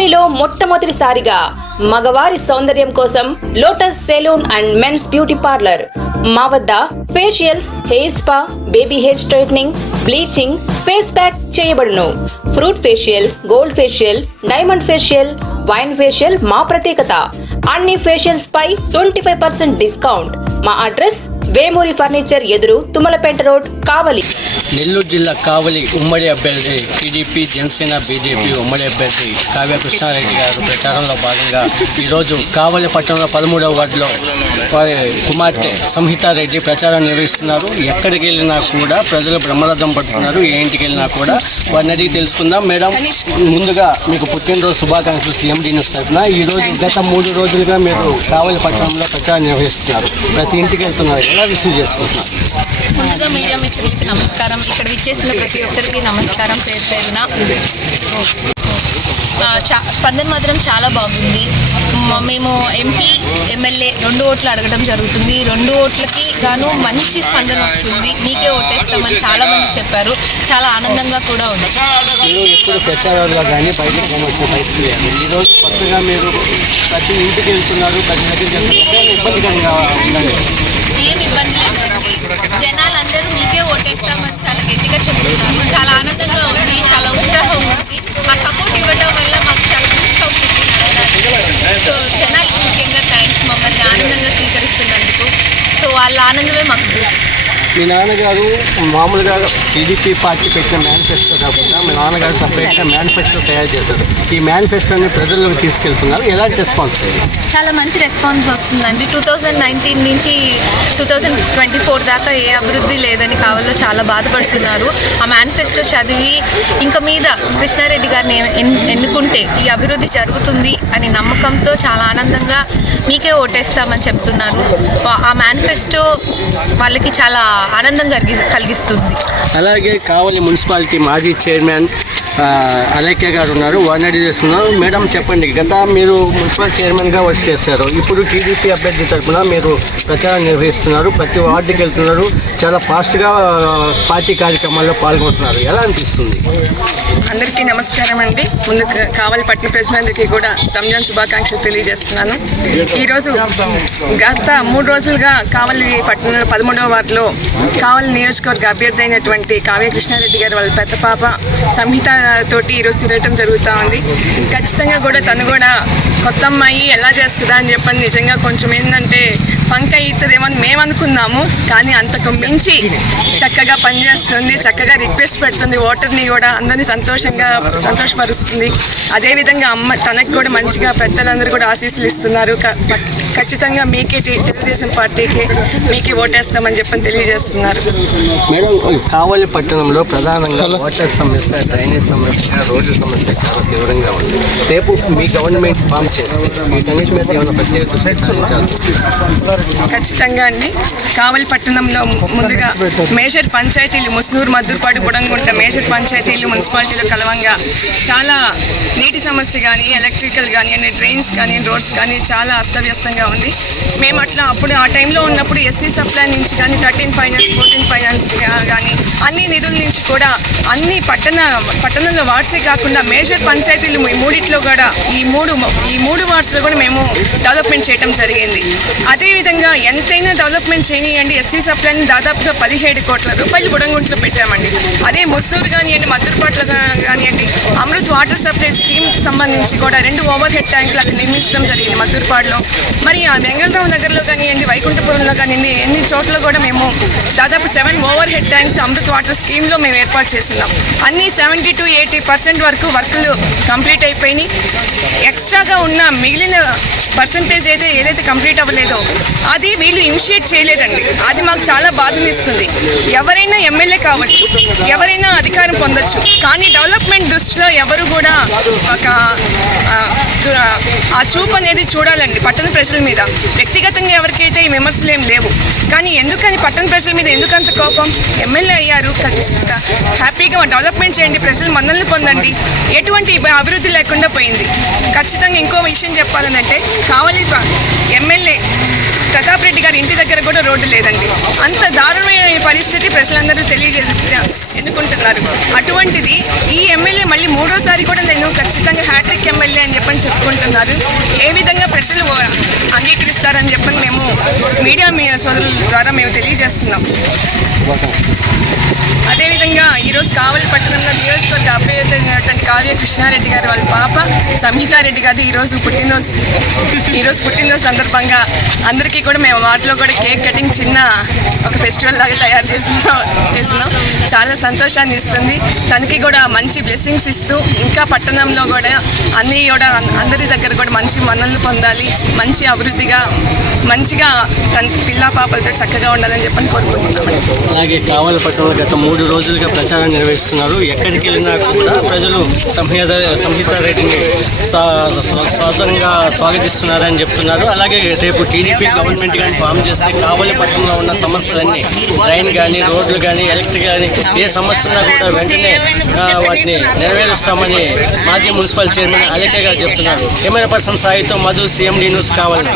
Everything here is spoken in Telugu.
కావలిలో మొట్టమొదటిసారిగా మగవారి సౌందర్యం కోసం lotus salon and men's beauty parlour. మా వద్ద facials, hair spa, baby hair straightening, bleaching, face pack చేయబడును. Fruit facial, gold facial, diamond facial, wine facial మా ప్రత్యేకత. అన్ని ఫేషియల్స్ పై 25% డిస్కౌంట్. మా అడ్రస్ వేమూరి ఫర్నిచర్ ఎదురు, తుమ్మలపేట రోడ్, కావలి. నెల్లూరు జిల్లా కావలి ఉమ్మడి అభ్యర్థి టీడీపీ, జనసేన, బీజేపీ ఉమ్మడి అభ్యర్థి కావ్య కృష్ణారెడ్డి గారు ప్రచారంలో భాగంగా ఈరోజు కావలి పట్టణంలో 13వ వార్డులో వారి కుమార్తె సంహితారెడ్డి ప్రచారం నిర్వహిస్తున్నారు. ఎక్కడికి వెళ్ళినా కూడా ప్రజలు బ్రహ్మరథం పడుతున్నారు. ఏ ఇంటికి వెళ్ళినా కూడా వారిని అడిగి తెలుసుకుందాం. మేడం, ముందుగా మీకు పుట్టినరోజు శుభాకాంక్షలు సీఎండీ న్యూస్ తరఫున. ఈరోజు గత 3 రోజులుగా మీరు కావలి పట్టణంలో ప్రచారం నిర్వహిస్తున్నారు. ప్రతి ఇంటికి వెళ్తున్నారు, ఎలా రిసీవ్ చేసుకుంటున్నారు? ముందుగా మీడియా మిత్రులకి నమస్కారం. ఇక్కడ విచ్చేసిన ప్రతి ఒక్కరికి నమస్కారం పేరు పేరున. స్పందన మాత్రం చాలా బాగుంది. మేము ఎంపీ, ఎమ్మెల్యే 2 ఓట్లు అడగడం జరుగుతుంది. 2 ఓట్లకి గాను మంచి స్పందన వస్తుంది. మీకే ఓటేస్తామని చాలా మంది చెప్పారు. చాలా ఆనందంగా కూడా ఉంది. ఎప్పుడు ప్రచారాల్లో కానీ బయటకు వచ్చిన పరిస్థితి ఈరోజు కొత్తగా మీరు ప్రతి ఇంటికి వెళ్తున్నారు, ప్రతి దగ్గరికి వెళ్తున్నారు, ఇబ్బందికరంగా ఉందండి? ఏం ఇబ్బంది లేదండి. జనాలందరూ మీకే ఓటేస్తామని చాలా గట్టిగా చెప్తున్నారు. చాలా ఆనందంగా ఉంది, చాలా ఉత్సాహం ఉంది. ఆ సపోర్ట్ ఇవ్వడం వల్ల మాకు చాలా బూస్ట్ అవుతుంది నడవడానికి. సో జనాలకి ముఖ్యంగా థ్యాంక్స్, మమ్మల్ని ఆనందంగా స్వీకరిస్తున్నందుకు. సో వాళ్ళ ఆనందమే మాకు బూస్ట్. మీ నాన్నగారు మామూలుగా టీడీపీ పార్టీ పెట్టిన మేనిఫెస్టో కాకుండా మీ నాన్నగారు సపరేట్గా మేనిఫెస్టో తయారు చేశారు. ఈ మేనిఫెస్టోని ప్రజల్లోకి తీసుకెళ్తున్నారు. ఎలాంటి రెస్పాన్స్? చాలా మంచి రెస్పాన్స్ వస్తుందండి. 2019 నుంచి 2024 దాకా ఏ అభివృద్ధి లేదని కావాలో చాలా బాధపడుతున్నారు. ఆ మేనిఫెస్టో చదివి ఇంకా మీద కృష్ణారెడ్డి గారిని ఎన్నుకుంటే ఈ అభివృద్ధి జరుగుతుంది అని నమ్మకంతో చాలా ఆనందంగా మీకే ఓటేస్తామని చెప్తున్నారు. ఆ మేనిఫెస్టో వాళ్ళకి చాలా ఆనందం కలిగిస్తుంది. అలాగే కావలి మున్సిపాలిటీ మాజీ చైర్మన్ అలేఖ్య గారు ఉన్నారు, వారిని అడిగి చేస్తున్నారు. మేడం చెప్పండి, గత మీరు మున్సిపల్ చైర్మన్గా వర్క్ చేశారు. ఇప్పుడు టీడీపీ అభ్యర్థి తరఫున మీరు ప్రచారం నిర్వహిస్తున్నారు, ప్రతి వార్డుకి వెళ్తున్నారు, చాలా ఫాస్ట్గా పార్టీ కార్యక్రమాల్లో పాల్గొంటున్నారు. ఎలా అనిపిస్తుంది? అందరికీ నమస్కారం అండి. ముందు కావలి పట్టణ ప్రజలందరికీ కూడా రంజాన్ శుభాకాంక్షలు తెలియజేస్తున్నాను. ఈరోజు గత 3 రోజులుగా కావలి పట్టణంలో 13వ వార్డులో కావలి నియోజకవర్గ అభ్యర్థి అయినటువంటి కావ్య కృష్ణారెడ్డి గారు వాళ్ళ పెద్ద పాప సంహిత తోటి ఈరోజు తిరగటం జరుగుతూ ఉంది. ఖచ్చితంగా కూడా తను కూడా కొత్త అమ్మాయి ఎలా చేస్తుందా అని చెప్పని నిజంగా కొంచెం ఏంటంటే పంక అవుతుందేమో అని మేము అనుకున్నాము. కానీ అంతకు మించి చక్కగా పనిచేస్తుంది, చక్కగా రిక్వెస్ట్ పెడుతుంది, ఓటర్ని కూడా అందరినీ సంతోషపరుస్తుంది. అదేవిధంగా తనకి కూడా మంచిగా పెద్దలందరూ కూడా ఆశీస్సులు ఇస్తున్నారు. ఖచ్చితంగా మీకే తెలుగుదేశం పార్టీకి మీకే ఓటేస్తామని చెప్పని తెలియజేస్తున్నారు. మేడం, కావలి పట్టణంలో ప్రధానంగా వాటర్ సమస్య, డ్రైనేజ్ సమస్య, రోడ్డు సమస్య చాలా తీవ్రంగా ఉంది. రేపు మీ గవర్నమెంట్ ఫామ్ చేస్తే వీటన్నిటి మీద ఏమైనా ప్రత్యేక ఖచ్చితంగా అండి. కావలి పట్టణంలో ముందుగా మేజర్ పంచాయతీలు ముస్నూరు, మద్దూరుపాడు, బుడంగుంట మేజర్ పంచాయతీలు మున్సిపాలిటీలో కలవంగా చాలా నీటి సమస్య కానీ, ఎలక్ట్రికల్ కానివ్వండి, డ్రైన్స్ కానీ, రోడ్స్ కానీ చాలా అస్తవ్యస్తంగా ఉంది. మేము అట్లా అప్పుడు ఆ టైంలో ఉన్నప్పుడు ఎస్సీ సప్లై నుంచి కానీ 13 ఫైనాన్స్ 14 ఫైనాన్స్ కానీ అన్ని నిధుల నుంచి కూడా అన్ని పట్టణంలో వార్డ్సే కాకుండా మేజర్ పంచాయతీలు ఈ మూడిట్లో కూడా ఈ మూడు వార్డ్స్లో కూడా మేము డెవలప్మెంట్ చేయడం జరిగింది. అదేవిధంగా ఎంతైనా డెవలప్మెంట్ చేయనియండి, ఎస్సీ సప్లైని దాదాపుగా 17 కోట్ల రూపాయలు బుడంగుంట్లో పెట్టామండి. అదే ముస్నూరు కానివ్వండి, మద్దూరుపాట్లో కానివ్వండి, అమృత్ వాటర్ సప్లై స్కీమ్ సంబంధించి కూడా 2 ఓవర్ హెడ్ ట్యాంకులు అక్కడ నిర్మించడం జరిగింది మద్దూరుపాడులో. మరి ఆ వెంగళరావు నగర్లో కానివ్వండి, వైకుంఠపురంలో కానివ్వండి, ఎన్ని చోట్ల కూడా మేము దాదాపు 7 over head tanks Amrit water స్కీమ్లో మేము ఏర్పాటు చేస్తున్నాం. అన్ని 70 to 80% వరకు వర్కులు కంప్లీట్ అయిపోయినాయి. ఎక్స్ట్రాగా ఉన్న మిగిలిన పర్సంటేజ్ ఏదైతే కంప్లీట్ అవ్వలేదో అది వీళ్ళు ఇనిషియేట్ చేయలేదండి. అది మాకు చాలా బాధనిస్తుంది. ఎవరైనా ఎమ్మెల్యే కావచ్చు, ఎవరైనా అధికారం పొందొచ్చు, కానీ డెవలప్మెంట్ దృష్టిలో ఎవరు కూడా ఒక ఆ చూపు అనేది చూడాలండి పట్టణ ప్రజల మీద. వ్యక్తిగతంగా ఎవరికైతే ఈ విమర్శలు ఏం లేవు, కానీ ఎందుకని పట్టణ ప్రజల మీద ఎందుకంత కోపం? ఎమ్మెల్యే అయ్యారు, ఖచ్చితంగా హ్యాపీగా డెవలప్మెంట్ చేయండి, ప్రజలు మన్ననలు పొందండి. ఎటువంటి అభివృద్ధి లేకుండా పోయింది. ఖచ్చితంగా ఇంకో విషయం చెప్పాలనంటే కావలి ఎమ్మెల్యే ప్రతాప్ రెడ్డి గారి ఇంటి దగ్గర కూడా రోడ్డు లేదండి. అంత దారుణమైన పరిస్థితి ప్రజలందరూ ఎన్నుకుంటున్నారు. అటువంటిది ఈ ఎమ్మెల్యే మళ్ళీ మూడోసారి కూడా నేను ఖచ్చితంగా హ్యాట్రిక్ ఎమ్మెల్యే అని చెప్పని చెప్పుకుంటున్నారు. ఏ విధంగా ప్రజలు అంగీకరిస్తారని చెప్పని మేము మీడియా సోదరుల ద్వారా మేము తెలియజేస్తున్నాం. అదేవిధంగా ఈరోజు కావలి పట్టణంలో నియోజకవర్గ అభ్యర్థి అయినటువంటి కావ్య కృష్ణారెడ్డి గారు వాళ్ళ పాప సంహితారెడ్డి గారి ఈరోజు పుట్టినరోజు సందర్భంగా అందరికీ కూడా మేము వాటిలో కూడా కేక్ కటింగ్ చిన్న ఒక ఫెస్టివల్ లాగా తయారు చేసినాం. చాలా సంతోషాన్ని ఇస్తుంది. తనకి కూడా మంచి బ్లెస్సింగ్స్ ఇస్తూ ఇంకా పట్టణంలో కూడా అందరి దగ్గర కూడా మంచి మన్ననలు పొందాలి, మంచి అభివృద్ధిగా మంచిగా తన పిల్ల పాపలతో చక్కగా ఉండాలని చెప్పని కోరుకుంటున్నాం. అలాగే కావలి పట్టణంలో గత 3 రోజులుగా ప్రచారం నిర్వహిస్తున్నారు. ఎక్కడికి వెళ్ళినా కూడా ప్రజలు సంహితారెడ్డిని స్వాగతంగా స్వాగతిస్తున్నారని చెప్తున్నారు. అలాగే రేపు టీడీపీ గవర్నమెంట్ కానీ ఫామ్ చేస్తే కావలి పట్టణంలో ఉన్న సమస్యలన్నీ డ్రైన్ కానీ రోడ్లు కానీ ఎలక్ట్రిక్ కానీ ఏ సమస్య ఉన్నా కూడా వెంటనే వాటిని నెరవేరుస్తామని మాజీ మున్సిపల్ చైర్మన్ అలేఖ్య గారు చెప్తున్నారు. కెమెరా పర్సన్ సాయితో మధు, CMD న్యూస్ కావాలి.